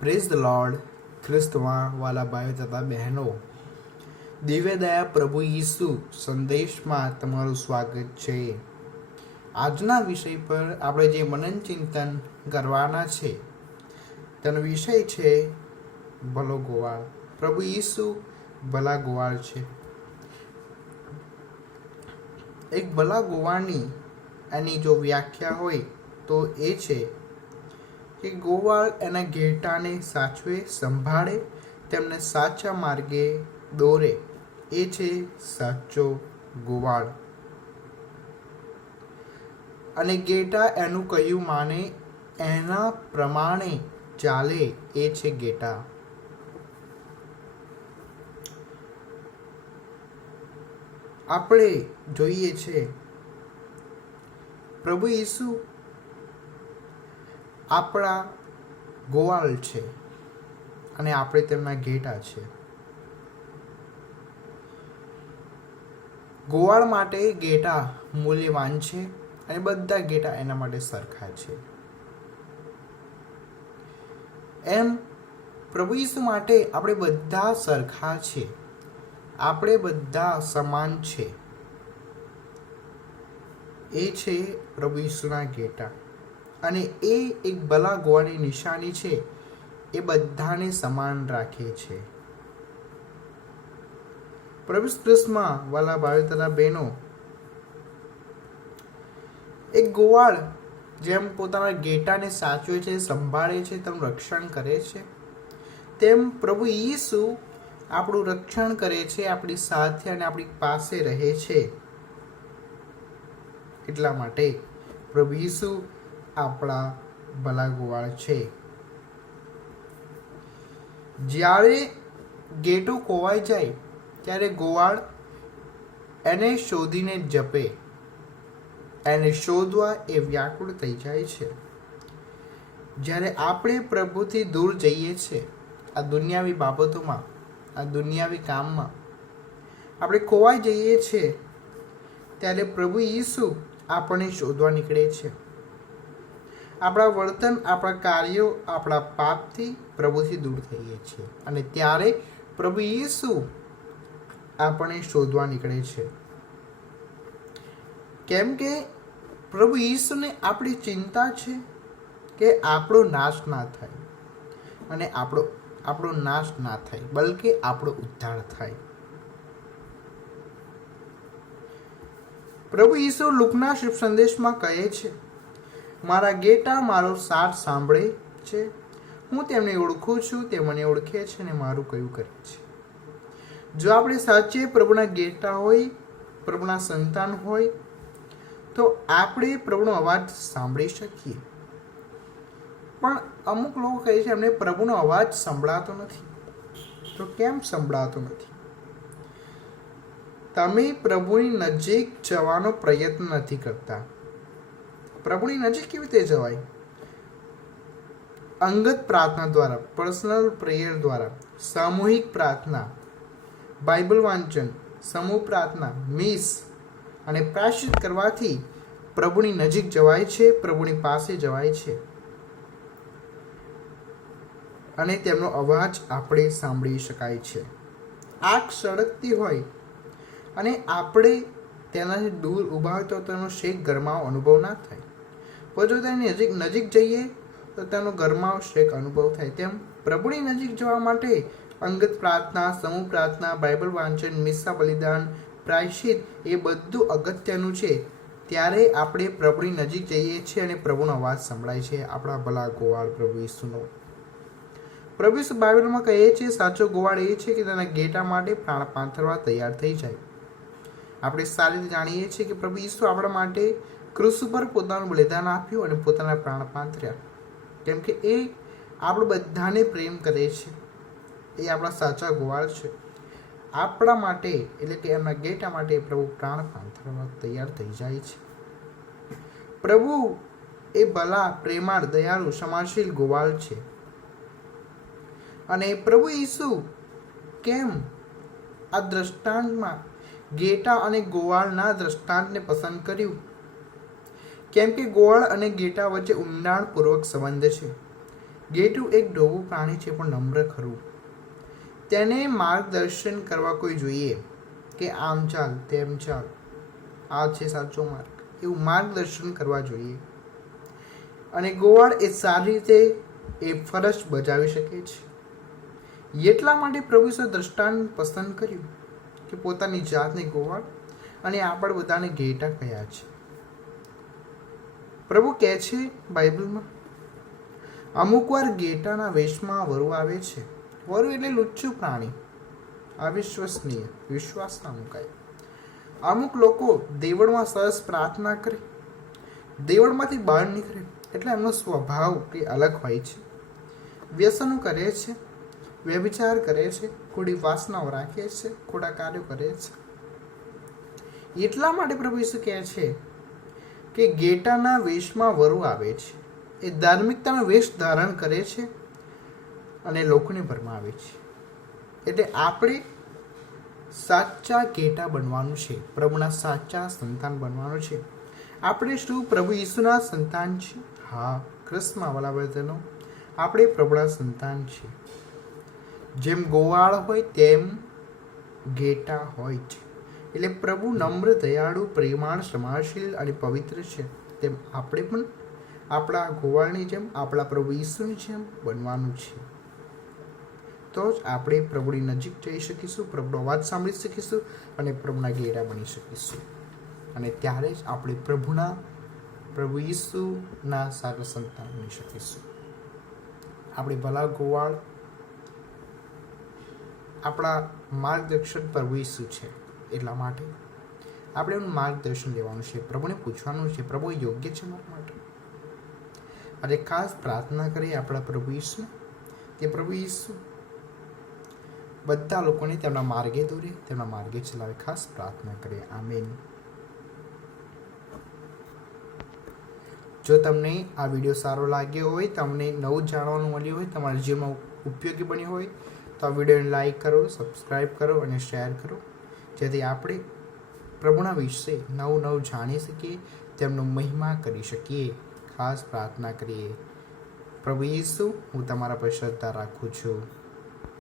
Praise the lord. ખ્રિસ્તમાં વાલા ભાઈઓ તથા બહેનો, દિવ્ય દયા પ્રભુ ઈસુ સંદેશમાં તમારું સ્વાગત છે. આજના વિષય પર આપણે જે મનન ચિંતન કરવાના છે તેનો વિષય છે ભલો ગોવાળ. પ્રભુ ઈસુ ભલા ગોવાળ છે. એક ભલા ગોવાળની એની જો વ્યાખ્યા હોય તો એ છે કે ગોવાળ એના ઘેટાને સાચવે, સંભાળે, તેમને સાચા માર્ગે દોરે. એ છે સાચો ગોવાળ. અને ઘેટા એનું કહ્યું માને, એના પ્રમાણે ચાલે. એ છે ઘેટા. આપણે જોઈએ છે પ્રભુ ઈસુ આપણા ગોવાળ છે અને આપણે તેમના ઘેટા છે. ગોવાળ માટે ઘેટા મૂલ્યવાન છે અને બધા ઘેટા એના માટે સરખા છે. એમ પ્રભુ ઈસુ માટે આપણે બધા સરખા છે. આપણે બધા સમાન છે. એ છે પ્રભુ ઈસુના ઘેટા. અને એ એક ભલા ગોવાળની નિશાની છે. એ બધાને સમાન રાખે છે. પ્રભુ ખ્રિસ્તમાં વાલા ભાઈઓ તથા બહેનો, એક ગોવાળ જેમ પોતાના ઘેટાને સાચવે છે, સંભાળે છે, તેનું રક્ષણ કરે છે, તેમ પ્રભુ ઈસુ આપણું રક્ષણ કરે છે, આપણી સાથે અને આપણી પાસે રહે છે. એટલા માટે પ્રભુ ઈસુ આપણા ભલા ગોવાળ છે. જ્યારે ઘેટો ખોવાઈ જાય ત્યારે ગોવાળ એને શોધીને જપે. એને શોધવા એ વ્યાકુળ થઈ જાય છે. જ્યારે આપણે પ્રભુથી દૂર જઈએ છીએ, આ દુનિયાવી બાબતોમાં, આ દુનિયાવી કામમાં આપણે ખોવાઈ જઈએ છીએ, ત્યારે પ્રભુ ઈસુ આપણને શોધવા નીકળે છે. આપણા વર્તન, આપણા કાર્યો, આપણા પાપથી પ્રભુથી દૂર થઈએ છીએ અને ત્યારે પ્રભુ ઈસુ આપણને શોધવા નીકળે છે. કેમ કે પ્રભુ ઈસુને આપણી ચિંતા છે કે આપણો નાશ ના થાય અને આપણો નાશ ના થાય, બલકે આપણો ઉદ્ધાર થાય. પ્રભુ ઈસુ લુકના શુભ સંદેશમાં કહે છે, મારા ઘેટા મારો સાથ સાંભળે છે, હું તેમને ઓળખું છું, તે મને ઓળખે છે અને મારું કયું કરે છે. જો આપણે સાચે પ્રભુના ઘેટા હોય, પ્રભુના સંતાન હોય, તો આપણે પ્રભુનો અવાજ સાંભળી શકીએ. પણ અમુક લોકો કહે છે એમને પ્રભુનો અવાજ સંભળાતો નથી. તો કેમ સંભળાતો નથી? તમે પ્રભુની નજીક જવાનો પ્રયત્ન નથી કરતા. પ્રભુની નજીક કેવી રીતે જવાય? અંગત પ્રાર્થના દ્વારા, પર્સનલ પ્રેયર દ્વારા, સામૂહિક પ્રાર્થના, બાઇબલ વાંચન, સમૂહ પ્રાર્થના, મિસ અને પ્રાયશ્ચિત કરવાથી પ્રભુની નજીક જવાય છે, પ્રભુની પાસે જવાય છે અને તેમનો અવાજ આપણે સાંભળી શકાય છે. આગ સળગતી હોય અને આપણે તેનાથી દૂર ઊભા હોય તો તેનો શેક ગરમાવો અનુભવ ના થાય. પણ જો તેની નજીક જઈએ તો તેનો ગરમાવો શેક અનુભવ થાય. તેમ પ્રભુની નજીક જવા માટે અંગત પ્રાર્થના, સમૂહ પ્રાર્થના, બાઇબલ વાંચન, મિસ્સા, બલિદાન, પ્રાયશ્ચિત એ બધું અગત્યનું છે. ત્યારે આપણે પ્રભુની નજીક જઈએ છીએ અને પ્રભુનો અવાજ સંભળાય છે. આપણા ભલા ગોવાળ પ્રભુ ઈસુનો. પ્રભુ ઈસુ બાઇબલમાં કહે છે, સાચો ગોવાળ એ છે કે તેના ઘેટા માટે પ્રાણ પાંથરવા તૈયાર થઈ જાય. આપણે સારી રીતે જાણીએ છીએ કે પ્રભુ ઈસુ આપણા માટે ક્રુસ ઉપર પોતાનું બલિદાન આપ્યું અને પોતાના પ્રાણ પાંથર્યા. કેમ કે એ આપણે બધાને પ્રેમ કરે છે. એ આપણા સાચા ગોવાળ છે. આપણા માટે, એટલે કે એમના ઘેટા માટે પ્રભુ પ્રાણ પાંથરવા તૈયાર થઈ જાય છે. પ્રભુ એ ભલા, પ્રેમાળ, દયાળુ, ક્ષમાશીલ ગોવાળ છે. અને પ્રભુ ઈસુ કેમ આ દ્રષ્ટાંતમાં ઘેટા અને ગોવાળના દ્રષ્ટાંતને પસંદ કર્યું? કેમ કે ગોવાળ અને ઘેટા વચ્ચે ઊંડાણપૂર્વક સંબંધ છે. ગેટું એક ડોવું પ્રાણી છે, પણ નમ્ર ખરું. તેને માર્ગદર્શન કરવા કોઈ જોઈએ કે આમ ચાલ, તેમ ચાલ, આ છે સાચો માર્ગ, એવું માર્ગદર્શન કરવા જોઈએ. અને ગોવાળ એ સારી રીતે એ ફરજ બજાવી શકે છે. એટલા માટે પ્રભુ ઈસુએ દ્રષ્ટાંત પસંદ કર્યું કે પોતાની જાતને ગોવાળ અને આપણે બધાને ઘેટા કહ્યા છે. પ્રભુ કહે છે બાઇબલમાં, અમુક વાર ઘેટાના વેશમાં વરુ આવે છે. વરુ એટલે લુચ્ચું પ્રાણી, અવિશ્વસનીય, વિશ્વાસ ના મુકાય. અમુક લોકો દેવળમાં સરસ પ્રાર્થના કરે, દેવળમાંથી બહાર નીકળે એટલે એમનો સ્વભાવ કંઈ અલગ હોય છે. વ્યસનો કરે છે, વ્યભિચાર કરે છે, ખોટી વાસનાઓ રાખે છે, ખોટા કાર્યો કરે છે. એટલા માટે પ્રભુ ઈસુ કહે છે કે ઘેટાના વેશમાં વરુ આવે છે. એ ધાર્મિકતાનો વેશ ધારણ કરે છે અને લોકોને ભરમાવે છે. એટલે આપણે સાચા ઘેટા બનવાનું છે, પ્રભુના સાચા સંતાન બનવાનું છે. આપણે શું પ્રભુ ઈસુના સંતાન છે? હા, કૃષ્ણ વાલાબનો આપણે પ્રભુના સંતાન છે. જેમ ગોવાળ હોય તેમ ઘેટા હોય છે. એટલે પ્રભુ નમ્ર, દયાળુ, પ્રેમાળ, ક્ષમાશીલ અને પવિત્ર છે. તેમ આપણે પણ આપણા ગોવાળની જેમ, આપણા પ્રભુ ઈસુની જેમ બનવાનું છે. તો જ આપણે પ્રભુની નજીક જઈ શકીશું, પ્રભુનો અવાજ સાંભળી શકીશું અને પ્રભુના ઘેટા બની શકીશું. અને ત્યારે જ આપણે પ્રભુ ઈસુના સારા સંતાન બની શકીશું. આપણે ભલા ગોવાળ, આપણા માર્ગદર્શક પ્રભુ ઈસુ છે. એટલા માટે આપણે એનું માર્ગદર્શન લેવાનું છે, પ્રભુને પૂછવાનું છે, પ્રભુ યોગ્ય છે મારા માટે. અને ખાસ પ્રાર્થના કરીએ આપણા પ્રભુ ઈસુ કે પ્રભુ ઈસુ બધા લોકોને તેમના માર્ગે દોરે, તેમના માર્ગે ચલાવે. ખાસ પ્રાર્થના કરીએ. આમીન. જો તમને આ વિડીયો સારો લાગ્યો હોય, તમને નવું જાણવાનું મળ્યું હોય, તમારા જીવનમાં ઉપયોગી બન્યું હોય, તો આ વિડીયોને લાઈક કરો, સબસ્ક્રાઈબ કરો અને શેર કરો, જેથી આપણે પ્રભુના વિશે નવું જાણી શકીએ, તેમનો મહિમા કરી શકીએ. ખાસ પ્રાર્થના કરીએ. પ્રભુ ઈસુ, હું તમારા પર શ્રદ્ધા રાખું છું.